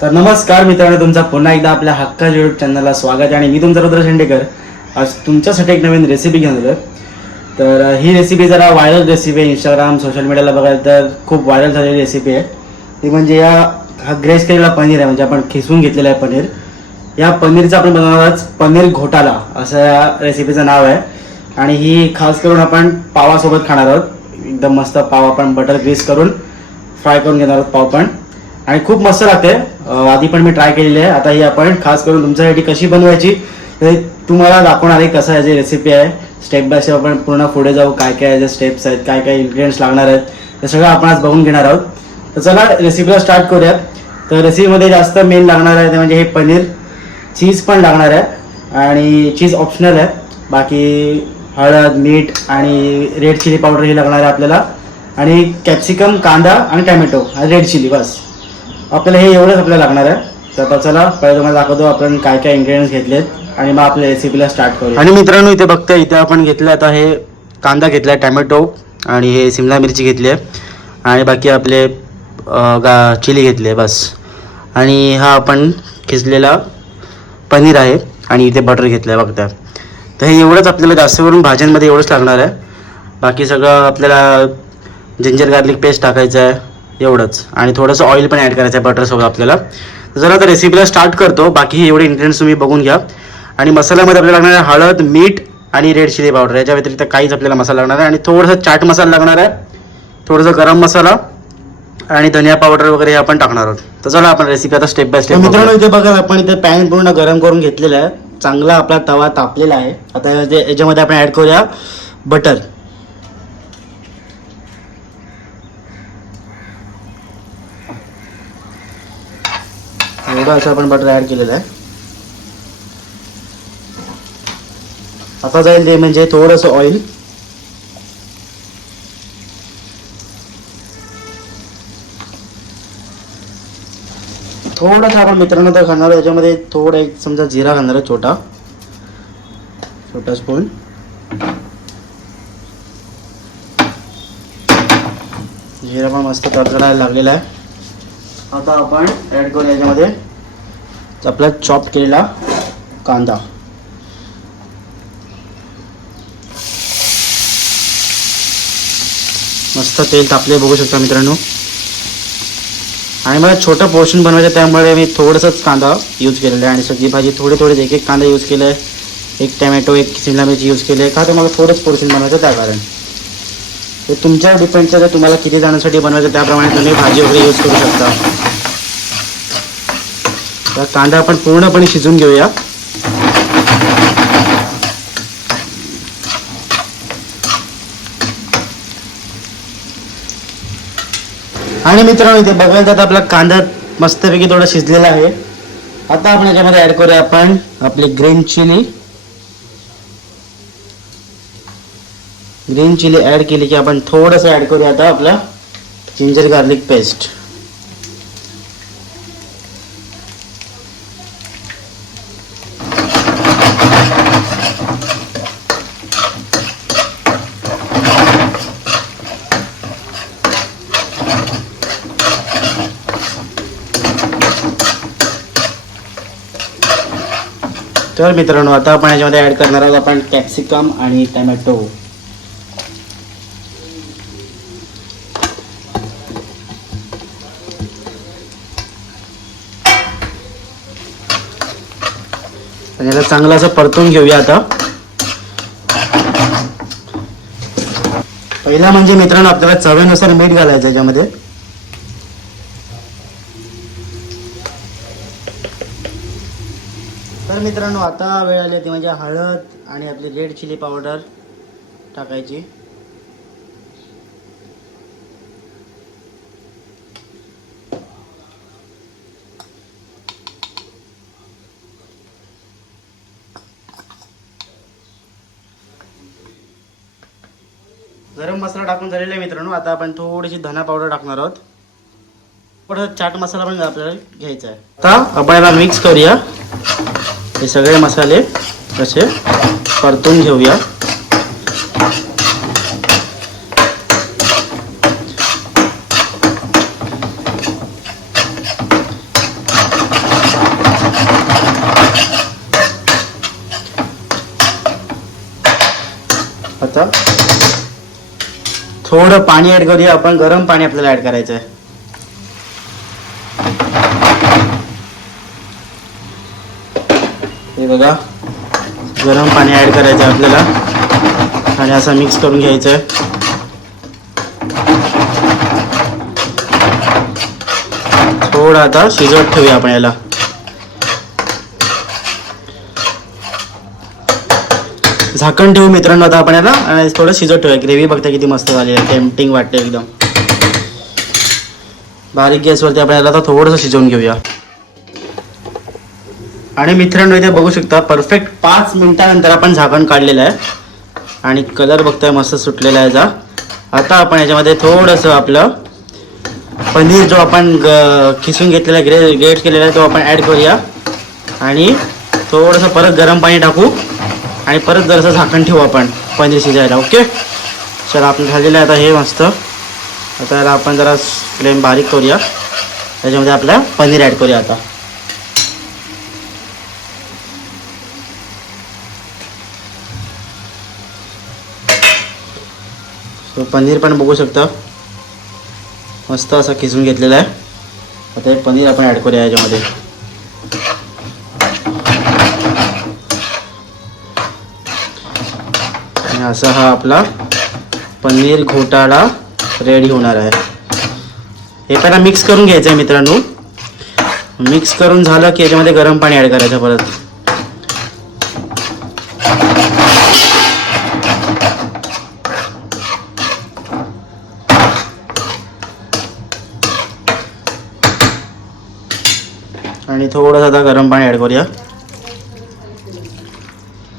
तर नमस्कार मित्रांनो तुमचा पुन्हा एकदा आपल्या हक्का युट्यूब चॅनलला स्वागत आहे. आणि मी तुमचा रुद्र शेंडेकर. आज तुमच्यासाठी एक नवीन रेसिपी घेऊन आलो तर ही रेसिपी जरा व्हायरल रेसिपी आहे. इंस्टाग्राम सोशल मीडियाला बघायला तर खूप व्हायरल झालेली रेसिपी आहे. ती म्हणजे या हा ग्रेस केलेला पनीर आहे. म्हणजे आपण खिसून घेतलेला आहे पनीर. या पनीरचं आपण बनवणार आहोत पनीर घोटाला. असं या रेसिपीचं नाव आहे. आणि ही खास करून आपण पावासोबत खाणार आहोत. एकदम मस्त पाव आपण बटर ग्रीस करून फ्राय करून घेणार आहोत पाव पण. आणि खूप मस्त लागते आधी पण मी ट्राय केलेली आहे. आता ही आपण खास करून तुमच्यासाठी कशी बनवायची तुम्हाला दाखवणार आहे कसं याची रेसिपी आहे. स्टेप बाय स्टेप आपण पूर्ण पुढे जाऊ काय काय याचे स्टेप्स आहेत काय काय इन्ग्रेडियंट्स लागणार आहेत ते सगळं आपण आज बघून घेणार आहोत. तर चला रेसिपीला स्टार्ट करूयात. तर रेसिपीमध्ये जास्त मेन लागणार आहे ते म्हणजे हे पनीर. चीज पण लागणार आहे. आणि चीज ऑप्शनल आहे. बाकी हळद मीठ आणि रेड चिली पावडर ही लागणार आहे आपल्याला. आणि कॅप्सिकम कांदा आणि टॅमॅटो आणि रेड चिली बस. आपल्याला हे एवढंच आपल्याला लागणार आहे. तर आता चला पहिले तुम्हाला दाखवतो आपण काय काय इन्ग्रेडियंट्स घेतलेत आणि मग आपल्या रेसिपीला स्टार्ट करू आणि मित्रांनो इथे बघता इथे आपण घेतलं आता हे कांदा घेतला आहे टॅमॅटो आणि हे सिमला मिरची घेतली आहे. आणि बाकी आपले गा चिली घेतली आहे बस. आणि हा आपण खिचलेला पनीर आहे आणि इथे बटर घेतलं आहे बघता. तर हे एवढंच आपल्याला जास्त करून भाज्यांमध्ये एवढंच लागणार आहे. बाकी सगळं आपल्याला जिंजर गार्लिक पेस्ट टाकायचं आहे. एवढंच. आणि थोडंसं ऑइल पण ॲड करायचं आहे बटरसोबत आपल्याला. जरा आता रेसिपीला स्टार्ट करतो. बाकी हे एवढे इन्ग्रेडियंट्स तुम्ही बघून घ्या. आणि मसाल्यामध्ये आपल्याला लागणार आहे हळद मीठ आणि रेड चिली पावडर याच्या व्यतिरिक्त काहीच आपल्याला मसाला लागणार आहे आणि थोडंसं चाट मसाला लागणार आहे. थोडंसं गरम मसाला आणि धनिया पावडर वगैरे हे आपण टाकणार आहोत. तर चला आपण रेसिपी आता स्टेप बाय स्टेप मित्रांनो इथे बघा आपण इथे पॅन पूर्ण गरम करून घेतलेला आहे. चांगला आपला तवा तापलेला आहे. आता याचे- याच्यामध्ये आपण ऍड करूया बटर एवढं असं आपण बटर ऍड केलेलं आहे. आता जाईल ते म्हणजे थोडंसं ऑइल थोडासा आपण मित्रांनो तर खाणार याच्यामध्ये थोडा एक समजा जिरा खाणार आहे छोटा. छोटा स्पून जिरा पण मस्त तडतडायला लागलेला आहे. आता आपण ॲड करू याच्यामध्ये. आपला चॉप केलेला कांदा. मस्त तेल तापले बघू शकता मित्रांनो. आणि मला छोटं पोर्शन बनवायचं त्यामुळे मी थोडंसंच कांदा यूज केलेला आहे. आणि सगळी भाजी थोडे थोडे एक एक कांदा यूज केला आहे एक टॅमॅटो एक शिमला मिरची यूज केली आहे. का तर मला थोडंच पोर्शन बनवायचं त्या कारण. ते तुमच्यावर डिपेंड आहे तुम्हाला किती जणांसाठी बनवायचं त्याप्रमाणे तुम्ही भाजी वगैरे यूज करू शकता. तर कांदा आपण पूर्णपणे शिजून घेऊया. आणि मित्रांनो इथे बघायला तर आपला कांदा मस्तपैकी थोडा शिजलेला आहे. आता आपण याच्यामध्ये ऍड करूया आपण आपली green chilli green chilli add केली की आपण थोडंसं ऍड करूया आता आपला जिंजर गार्लिक पेस्ट तर मित्रांनो आता आपण याच्यामध्ये ऍड करणार आहोत आपण कॅप्सिकम आणि टॅमॅटो याला चांगलं असं परतून घेऊया आता. पहिला म्हणजे मित्रांनो आपल्याला चवेनुसार मीठ घालायचं याच्यामध्ये. मित्रांनो आता वेळ आली ती म्हणजे हळद आणि आपली रेड चिली पावडर टाकायची. गरम मसाला टाकून झालेला आहे मित्रांनो. आता आपण थोडीशी धना पावडर टाकणार आहोत. थोडं चाट मसाला पण आपल्याला घ्यायचा आहे. आता आपण याला मिक्स करूया. हे सगळे मसाले असे परतून घेऊया. आता थोडं पाणी ॲड करूया. आपण गरम पाणी आपल्याला ॲड करायचं आहे गरम पाणी ऍड करायचं आहे आपल्याला. आणि असं मिक्स करून घ्यायचं आहे. थोडं आता शिजवत ठेवूया आपण याला. झाकण ठेवू मित्रांनो आता आपण याला. आणि थोडं शिजवत ठेवूया. ग्रेव्ही बघता किती मस्त झाली आहे. टेम्पटिंग वाटते एकदम. बारीक गॅसवरती आपण याला आता थोडंसं शिजवून घेऊया. आणि मित्रांनो इथे बघू शकता परफेक्ट पाच मिनिटानंतर आपण झाकण काढलेलं आहे. आणि कलर बघताय मस्त सुटलेला आहे जा आता आपण याच्यामध्ये थोडंसं आपलं पनीर जो आपण ग खिसून घेतलेला ग्रे ग्रेट केलेला आहे तो आपण ॲड करूया. आणि थोडंसं परत गरम पाणी टाकू. आणि परत जरासं झाकण ठेवू आपण पनीर शिजायला ओके चल आपलं झालेलं आहे आता हे मस्त. आता याला आपण जरा फ्लेम बारीक करूया. त्याच्यामध्ये आपलं पनीर ॲड करूया आता. पनीर पण बघू शकता. मस्त असं खिसून घेतलेला आहे. आता हे पनीर आपण ॲड करूया याच्यामध्ये. आणि असा हा आपला पनीर घोटाळा रेडी होणार आहे. हे पहिला मिक्स करून घ्यायचं आहे मित्रांनो. मिक्स करून झालं की याच्यामध्ये गरम पाणी ॲड करायचं परत. थोडंसं आता गरम पाणी ॲड करूया.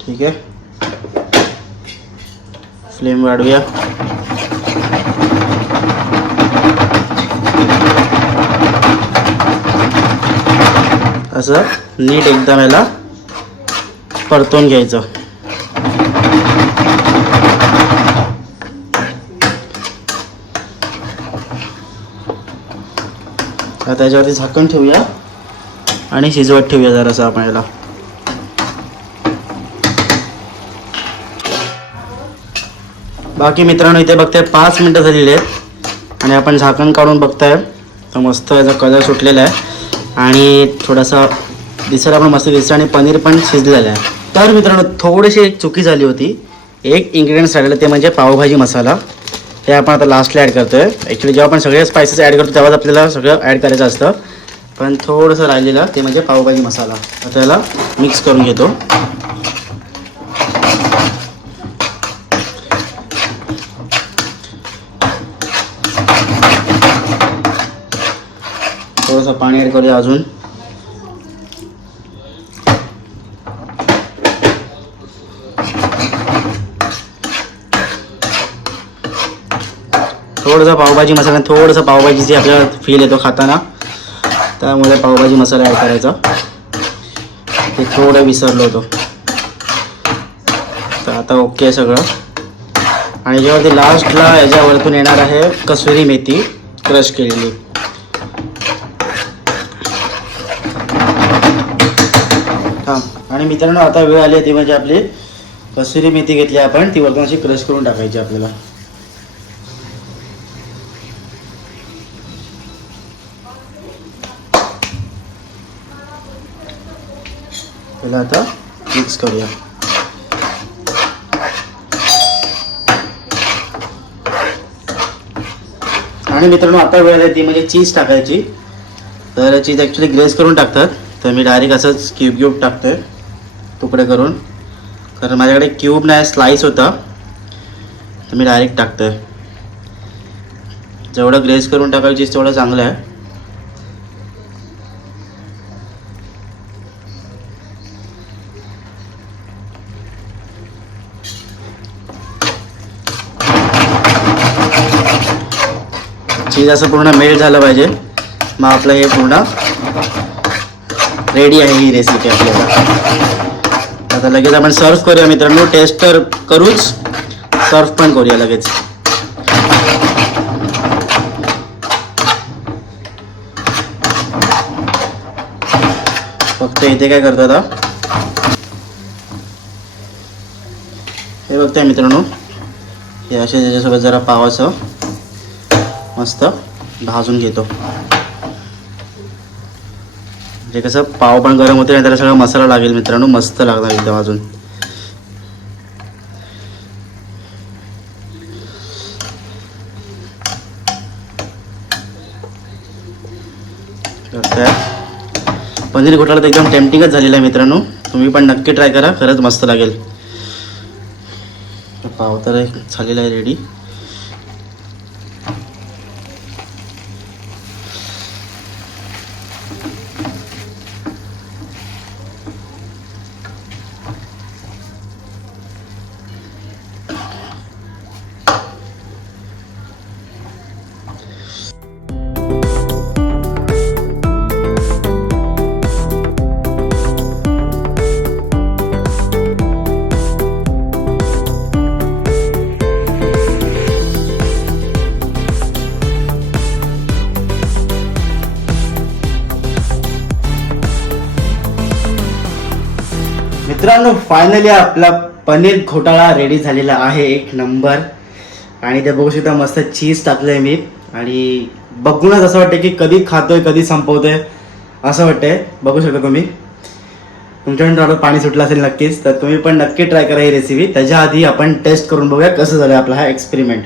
ठीक आहे. फ्लेम वाढवूया. असं नीट एकदम याला परतून घ्यायचं. आता त्याच्यावरती झाकण ठेवूया. आणि शिजवत ठेवूया जरासं आपण याला. बाकी मित्रांनो इथे बघताय पाच मिनटं झालेली आहेत. आणि आपण झाकण काढून बघताय. तर मस्त याचा कलर सुटलेला आहे. आणि थोडासा दिसायला पण मस्त दिसतं आणि पनीर पण शिजलेलं आहे. तर मित्रांनो थोडीशी एक चुकी झाली होती. एक इन्ग्रेडियंट्स राहिलेलं ते म्हणजे पावभाजी मसाला. ते आपण आता लास्टला ॲड करतोय. ॲक्च्युली जेव्हा आपण सगळे स्पायसेस ॲड करतो तेव्हाच आपल्याला सगळं ॲड करायचं असतं. पण थोडंसं राहिलेलं ते म्हणजे पावभाजी मसाला. आता याला मिक्स करून घेतो. थोडंसं पाणी ॲड करूया अजून. थोडंसं पावभाजी मसाला थोडंसं पावभाजीची आपल्याला फील येतो खाताना त्यामुळे पावभाजी मसाला ॲड करायचा. ते थोडं विसरलो होतो. तर आता ओके आहे सगळं. आणि जेव्हा ते लास्टला याच्यावरतून येणार आहे कसुरी मेथी क्रश केलेली. हां आणि मित्रांनो आता वेळ आली आहे ती म्हणजे आपली कसुरी मेथी घेतली आपण ती वरतून अशी क्रश करून टाकायची आपल्याला. पहिला आता मिक्स करूया आणि मित्रांनो आता वेळ आहे ती म्हणजे चीज टाकायची. तर चीज ॲक्च्युली ग्रेस करून टाकतात. तर मी डायरेक्ट असंच क्यूब क्यूब टाकतोय तुकडे करून. कारण माझ्याकडे क्यूब नाही स्लाईस होता. तर मी डायरेक्ट टाकतोय. जेवढं ग्रेस करून टाकायची चीज तेवढं चांगलं आहे. चीज असं पूर्ण मेल्ट झालं पाहिजे. मग आपलं हे पूर्ण रेडी आहे ही रेसिपी आपल्याला. आता लगेच आपण सर्व करूया मित्रांनो. टेस्ट तर करूच सर्व पण करूया लगेच. फक्त इथे काय करतो आता? हे बघताय मित्रांनो. हे असे त्याच्यासोबत जरा पावाचं मस्त भाजून घेतो. म्हणजे कसं पाव पण गरम होते आणि त्याला सगळा मसाला लागेल मित्रांनो. मस्त लागणार एकदम अजून. त्या पनीर घोटाळा तर एकदम टेम्पटिंगच झालेला आहे मित्रांनो. तुम्ही पण नक्की ट्राय करा. खरंच मस्त लागेल. पाव तर एक झालेला आहे रेडी मित्रांनो फायनली आपला पनीर घोटाळा रेडी झालेला आहे. एक नंबर आणि ते बघू शकता मस्त चीज टाकलंय मी. आणि बघूनच असं वाटतं की कधी खातोय कधी संपवतोय असं वाटतंय. बघू शकता तुम्ही. तुमच्याकडून थोडं पाणी सुटलं असेल नक्कीच तर तुम्ही पण नक्की ट्राय करा ही रेसिपी त्याच्या आधी आपण टेस्ट करून बघूया कसं झालं आपला हा एक्सपेरिमेंट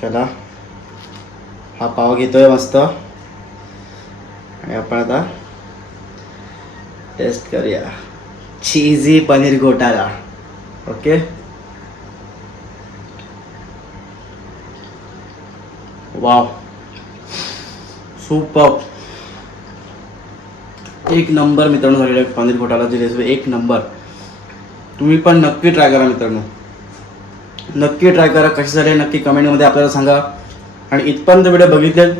चला. हा पाव घेतोय मस्त. आणि आपण आता टेस्ट करूया. चीजी पनीर घोटाळा ओके वाव सुपर एक नंबर मित्रांनो झालेला पनीर घोटाळाची रेसिपी एक नंबर तुम्ही पण नक्की ट्राय करा मित्रांनो. नक्की ट्राय करा. कशी झाले नक्की कमेंटमध्ये आपल्याला सांगा. आणि इथपर्यंत व्हिडिओ बघितले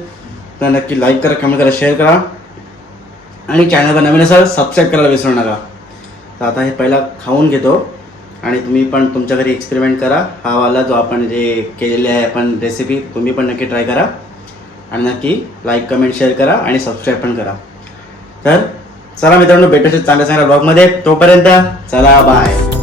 तर नक्की लाईक करा कमेंट करा शेअर करा. आणि चॅनलवर नवीन असाल सबस्क्राईब करायला विसरू नका. तर आता हे पहिला खाऊन घेतो. आणि तुम्ही पण तुमच्या घरी एक्सपेरिमेंट करा. हा वाला जो आपण जे केलेले आहे आपण रेसिपी तुम्ही पण नक्की ट्राय करा. आणि नक्की लाईक कमेंट शेअर करा आणि सबस्क्राईब पण करा. तर चला मित्रांनो भेटूया चांगल्या चांगल्या ब्लॉगमध्ये तोपर्यंत चला बाय